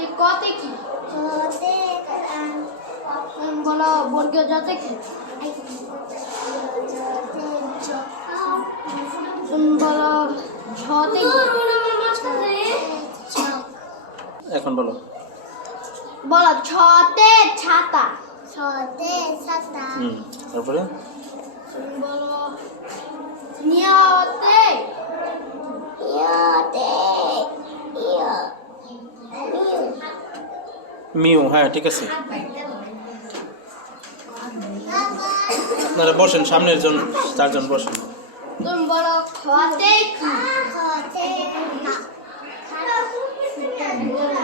যে কতে কি বলো বর্গীয় জতে কি বলো ঝতে এখন বলো বলো ছতে ছাতা তারপরে বলো নিয়তে মিউ। হ্যাঁ ঠিক আছে, আপনারা বসেন, সামনের জন 4 জন বসেন। তুমি বলো খতে কি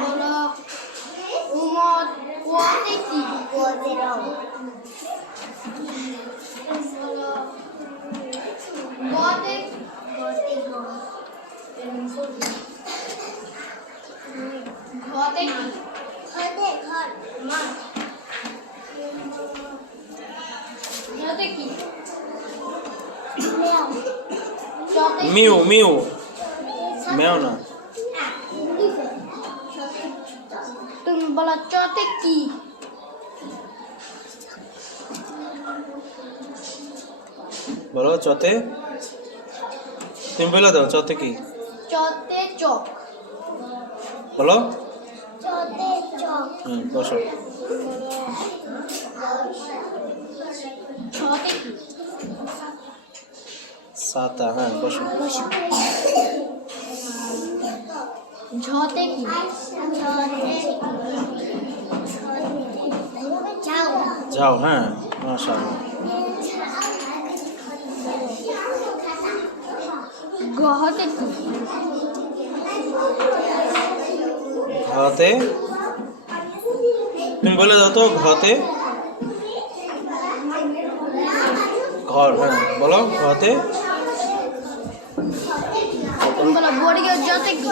বলো উমত কোতে কি বলো কোতে ঘতে কি ঘর মা ঘতে কি মিউ মিউ মেও না। তুমি বলো চতে কি বলো চতে, তুমি বলে দাও চতে কি। চতে চক বলো চতে চক বসো। ছতে কি সাতা। হ্যাঁ বসো। ঝতে কি যাও। হ্যাঁ মাশাআল্লাহ। গহতে কি ঘতে, তুমি বলে দাও তো ঘতে। ঘর। হ্যাঁ বলো ঘতে। তুমি বলো বর্গীয় জতে কি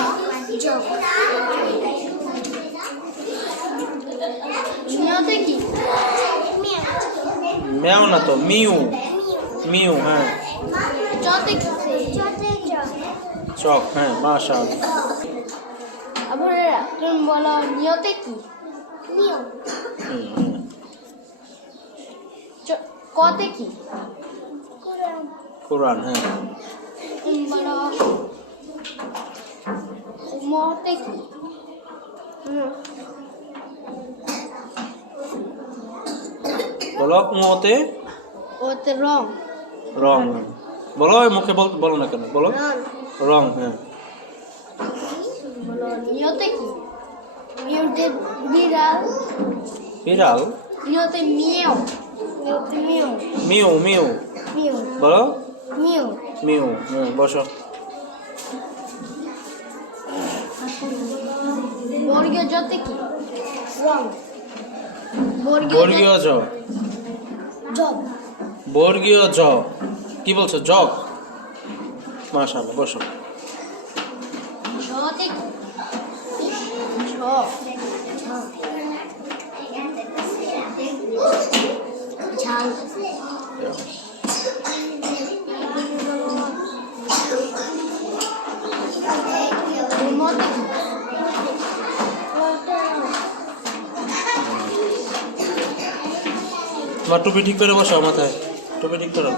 নিয়তে কি মেও না তো, মিউ মিউ। হ্যাঁ চতে কি চক। হ্যাঁ মাশাআল্লাহ। আবার তুমি বলো নিয়তে কি কতে কি কোরআন। হ্যাঁ তুমি বলো মতে কি বলো উঁতে। ওতে রং রং। বলো মুখে বলো না কেন, বলো রং। হ্যাঁ বলো নিয়তে কি নিয়তে বিড়াল বিড়াল। নিয়তে মিয়াও নিয়তে মিয়াও মিউ মিউ। মিউ বলো মিউ মিউ। হ্যাঁ বসো। বর্গীয় জতে কি রং বর্গীয় জ। জব বর্গীয় জ কি বলছো, জগ। মাশাআল্লাহ বসো। ঝতে কি ঝ ঝাল মতে কি তোমার টুপি ঠিক করে বসো, মাথায় টুপি ঠিক করো।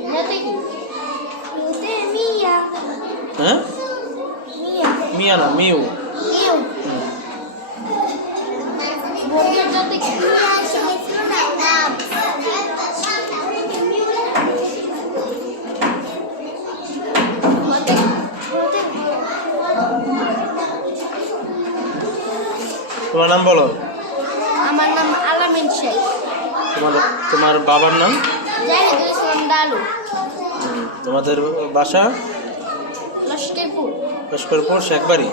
নিয়তে কি মিয়া হ্যাঁ মিয়া মিয়া না, মিউ। মিউ বর্গীয় জতে কি তোমার নাম বলো। আমার নাম আলামিন শেখ। তোমার বাবার নাম? জাহিদুল ইসলাম ডালু। তোমাদের বাসা? লস্করপুর। লস্করপুর শেখবাড়ি।